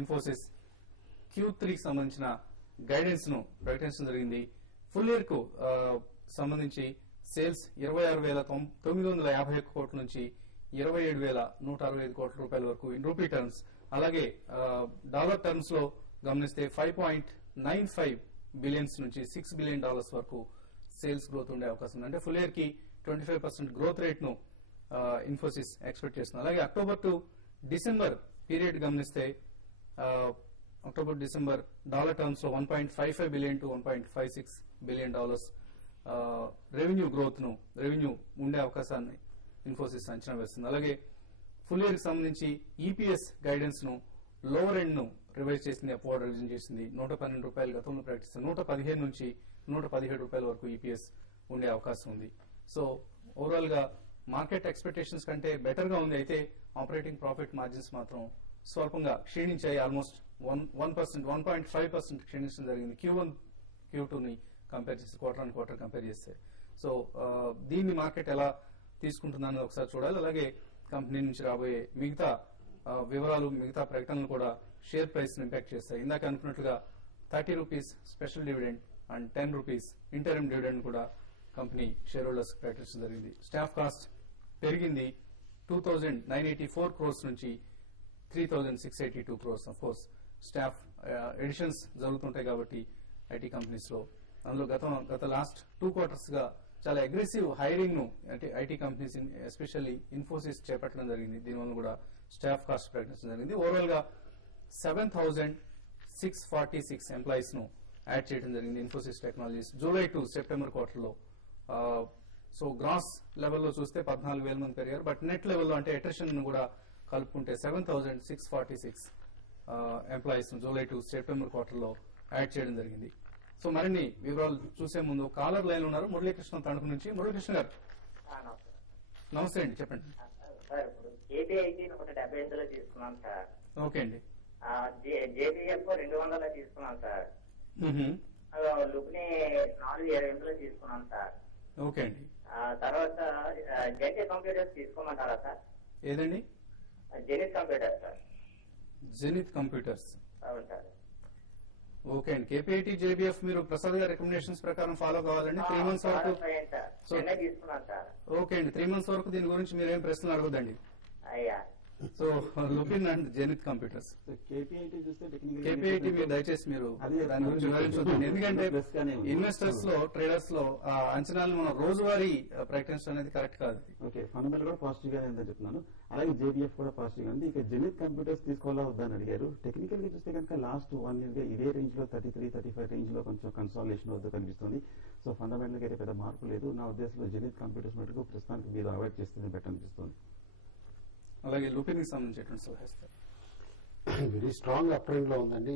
Infosys Q3 కి సంబంధించిన guidance ను ప్రకటించడం జరిగింది. ఫుల్ ఇయర్ కు సంబంధించి సేల్స్ 26,951 కోట్ల నుంచి 27,165 కోట్ల రూపాయల వరకు ఇన్ రూపీ టర్మ్స్, అలాగే డాలర్ టర్మ్స్ లో గమనిస్తే 5.95 బిలియన్స్ నుంచి $6 బిలియన్ వరకు సేల్స్ గ్రోత్ ఉండే అవకాశం ఉంది. అంటే ఫుల్ ఇయర్ కి 25% గ్రోత్ రేట్ ను ఇన్ఫోసిస్ ఎక్స్పెక్ట్ చేస్తుంది. అలాగే అక్టోబర్ టు డిసెంబర్ పీరియడ్ గమనిస్తే అక్టోబర్ డిసెంబర్ డాలర్ టర్మ్స్ లో 1.55 బిలియన్ టు 1.56 బిలియన్ రెవెన్యూ ఉండే అవకాశాన్ని ఇన్ఫోసిస్ అంచనా వేస్తుంది. అలాగే ఫుల్ ఇయర్ కి సంబంధించి ఈపీఎస్ గైడెన్స్ ను లోవర్ ఎండ్ ను రివైజ్ చేసింది, అప్వర్డ్ రివిజన్ చేసింది. ₹112 గతంలో ప్రకటిస్తే 115 నుంచి ₹117 వరకు ఈపీఎస్ ఉండే అవకాశం ఉంది. సో ఓవరాల్ గా మార్కెట్ ఎక్స్పెక్టేషన్స్ కంటే బెటర్ గా ఉంది. అయితే ఆపరేటింగ్ ప్రాఫిట్ మార్జిన్స్ మాత్రం స్వల్పంగా క్షీణించాయి. ఆల్మోస్ట్ 1.5% క్షీణించడం జరిగింది Q1 Q2 ని కంపేర్ చేస్తే, క్వార్టర్ అండ్ క్వార్టర్ కంపేర్ చేస్తే. సో దీన్ని మార్కెట్ ఎలా తీసుకుంటుందని ఒకసారి చూడాలి. అలాగే కంపెనీ నుంచి రాబోయే మిగతా వివరాలు, మిగతా ప్రకటనలు కూడా షేర్ ప్రైస్ ను ఇంపాక్ట్ చేస్తాయి. ఇందాక అనుకున్నట్లుగా ₹30 special dividend and ₹10 interim dividend కూడా కంపెనీ షేర్ హోల్డర్స్ ప్రకటించడం జరిగింది. స్టాఫ్ కాస్ట్ పెరిగింది 2,984 crores నుంచి 3,682 crores. Of course staff editions జరుగుతుంటాయి కాబట్టి ఐటీ కంపెనీస్ లో, అందులో గత లాస్ట్ 2 quarters గా చాలా అగ్రెసివ్ హైరింగ్ ను అంటే ఐటీ కంపెనీస్ ఎస్పెషల్లీ ఇన్ఫోసిస్ చేపట్టడం జరిగింది. దీనివల్ల కూడా స్టాఫ్ కాస్ట్ ప్రకటించడం జరిగింది. ఓవరాల్ గా 7,646 ఎంప్లాయీస్ ను యాడ్ చేయడం జరిగింది Infosys technologies July to September quarter లో. సో గ్రాస్ లెవెల్లో చూస్తే 14,000 మంది పెరిగారు. బట్ నెట్ లెవెల్లో అంటే అట్రిషన్ ను కూడా కలుపుకుంటే 7,646 ఎంప్లాయీస్ ను జూలై టు సెప్టెంబర్ క్వార్టర్ లో యాడ్ చేయడం జరిగింది. సో మరిన్ని వివరాలు చూసే ముందు కాలర్ లైన్ ఉన్నారు మురళీకృష్ణ తణుకు నుంచి. మురళీకృష్ణ గారు నమస్తే అండి, చెప్పండి. సార్ ఇప్పుడు కేపీఐటీ 178లో తీసుకున్నాం సార్. ఓకే అండి. జేపీఎఫ్ 200లో తీసుకున్నాం సార్. లుక్ని 428లో తీసుకున్నాం సార్. ఓకే అండి. తర్వాత జెనిత్ కంప్యూటర్స్ తీసుకోమంటారా సార్? ఏదండి? Zenith computers sir. Zenith computers. అవును సార్. ఓకే అండి. కేపీఐటీ జేబీఎఫ్ మీరు ప్రసాద్ గారి రికమెండేషన్స్ ప్రకారం ఫాలో కావాలండి. 3 months వరకు తీసుకున్నాను సార్. ఓకే అండి. 3 months వరకు దీని గురించి మీరు ఏం ప్రశ్నలు అడగదండి. అయ్యా. సో లుకిన్ అండ్ జెనిత్ కంప్యూటర్స్. కేపీఐటీ చూస్తే కేపీఐటీ మీరు దయచేసి మీరు దాని గురించి వివరించొద్దు. ఎందుకంటే ఇన్వెస్టర్స్ లో, ట్రేడర్స్ లో ఆ అంచనాలు మనం రోజువారీ ప్రకటించడం అనేది కరెక్ట్ కాదు. ఓకే, ఫండమెంటల్ కూడా పాజిటివ్ గానే ఉందని చెప్తున్నాను. అలాగే జేబీఎఫ్ కూడా పాజిటివ్ గా ఉంది. ఇక జెనిత్ కంప్యూటర్స్ తీసుకోవాలా వద్దని అడిగారు. టెక్నికల్ గా చూస్తే కనుక లాస్ట్ 1 year గా ఇదే రేంజ్ లో 33-35 రేంజ్ లో కొంచెం కన్సాలిడేషన్ వద్ద కనిపిస్తుంది. సో ఫండమెంటల్ గా అయితే పెద్ద మార్పు లేదు. నా ఉద్దేశంలో జెనిత్ కంప్యూటర్స్ మటుకు ప్రస్తుతానికి మీరు అవాయిడ్ చేస్తుంది బెటర్ అనిపిస్తుంది. అలాగే లుపిన్ కి సంబంధించినటువంటి సలహా ఇస్తారు. వెరీ స్ట్రాంగ్ అప్ ట్రెండ్ లో ఉందండి.